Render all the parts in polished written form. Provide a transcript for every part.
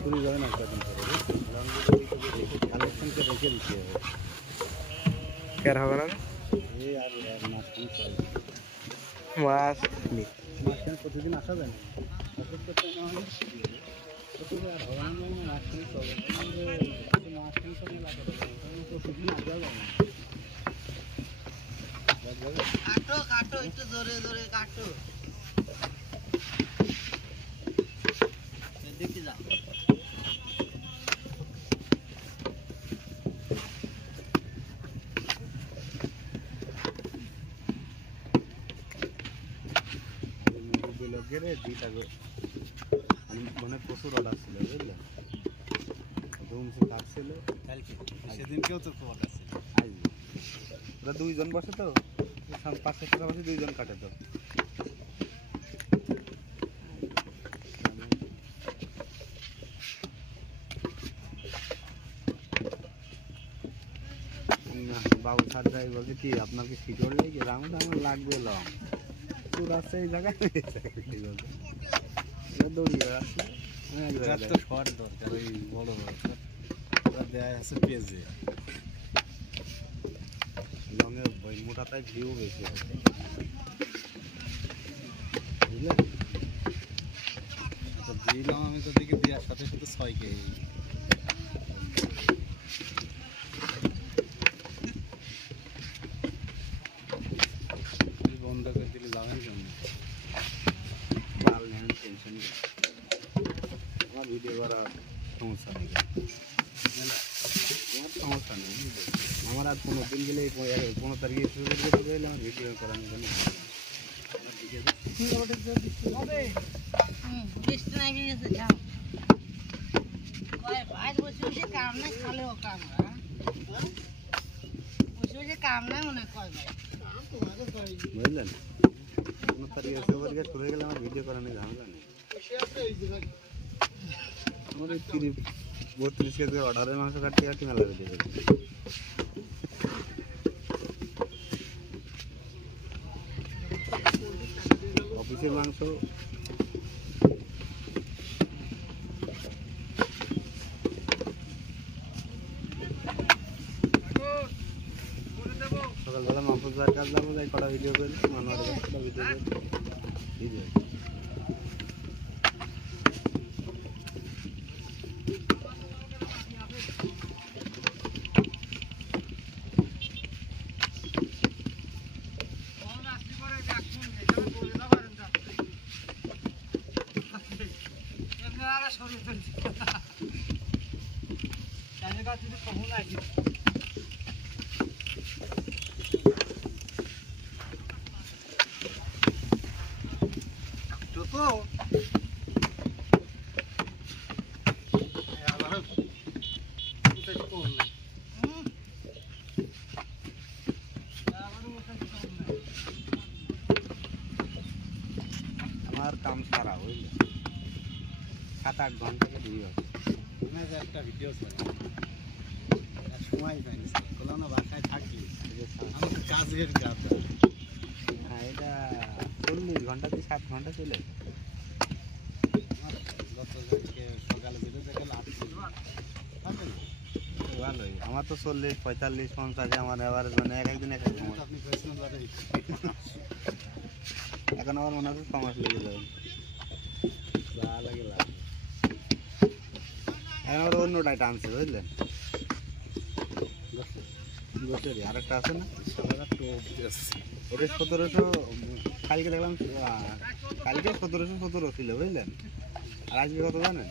চুরি যাবে না কদিন পরে কালেকশনকে রেখে দিতে হবে। কেয়ার হবে না এই আর মাঝখানে চল মাছ মাঝখানে প্রতিদিন আসা যায় না অফিস করতে না হলে প্রতিদিন আর হবে না মাঝখানে চলে মাঝখানে চলে প্রতিদিন আসা যায় না। কাটো কাটো একটু জোরে জোরে কাটো দেখি যাও মানে প্রচুর অর্ডার ছিল বুঝলে কাটছিল সেদিনকেও তো অর্ডার ছিল ওরা দুইজন বসে তো 500 টাকা বসে দুইজন কাটে তো বাবু স্যার যাই বলছে কি আপনার কি শিকড় লেগে আমার লাগবে লং তোর আছে এই জায়গায় দৌড়িয়ে আসছে তো শর্ট দরকার ওই বড় বড় দেয়া আছে পেজে লঙে ওই মোটাটাই ভিউ বেশি আছে বুঝলে তো দিলাম আমি তো দেখি দেওয়ার সাথে সাথে 6 কে বন্ধ করে দিলে যাবেন কেন মাল নেন টেনশন নেই আমার ভিডিও করা সমস্যা নেই আমার সমস্যা নেই আমার আর 15 দিন গেলে 15 তারিখে শুরু করতে গেলে আমার ভিডিও করা নেই বৃষ্টি নাকি গেছে যাও কয় ভাই বসে বসে কাম নাই খালেও কাম না বসে বসে কাম নাই মনে কয় ভাই বুঝলেন 15 তারিখে শুরু করে গেলে আমার ভিডিও করা নেই ঝামেলা নেই আমার 32 কেজি অর্ডারের মাংস কাটতে কাটতে মেলা ভিডিও অফিসের মাংস সকালবেলা মাহফুজ ভাইয়ের কাজ যাবো যাই কটা ভিডিও করে মানুষের কাছে ভিডিও ভিডিও আমার কাম সারা বুঝলে 7-8 ঘন্টা দিয়ে একটা ভিডিও ছিল সময় পাইনি কোনো না বাসায় থাকি আমার কাজের কাজ হ্যাঁ এটা 40 ঘন্টাতে 7 ঘন্টা চলে সকালে যেতে দেখে লাভ ভালোই আমার তো 40 45 50 আমার এভারেজ মানে একদিন আপনি পেয়েছিলেন এখন আমার মনে হচ্ছে 6 মাস লেগে যাবে যা লাগে লাভ আমার অন্যটাই টানছে বুঝলেন গোসেরই আরেকটা আছে না ওটা 1700 কালকে দেখলাম কালকে 1717 ছিল বুঝলেন আর আজকে কত জানেন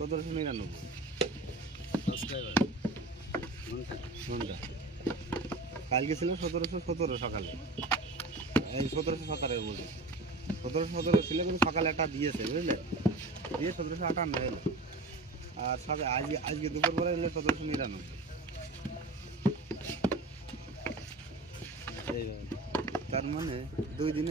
1799 ঘন্টা কালকে ছিল 1717 সকালে এই 1717 বলছি 1717 ছিল কিন্তু সকালে একটা দিয়েছে বুঝলেন দিয়ে 1758 এলো আর সকালে আজকে দুপুর পরে এলো 1799 তার মানে 2 দিনে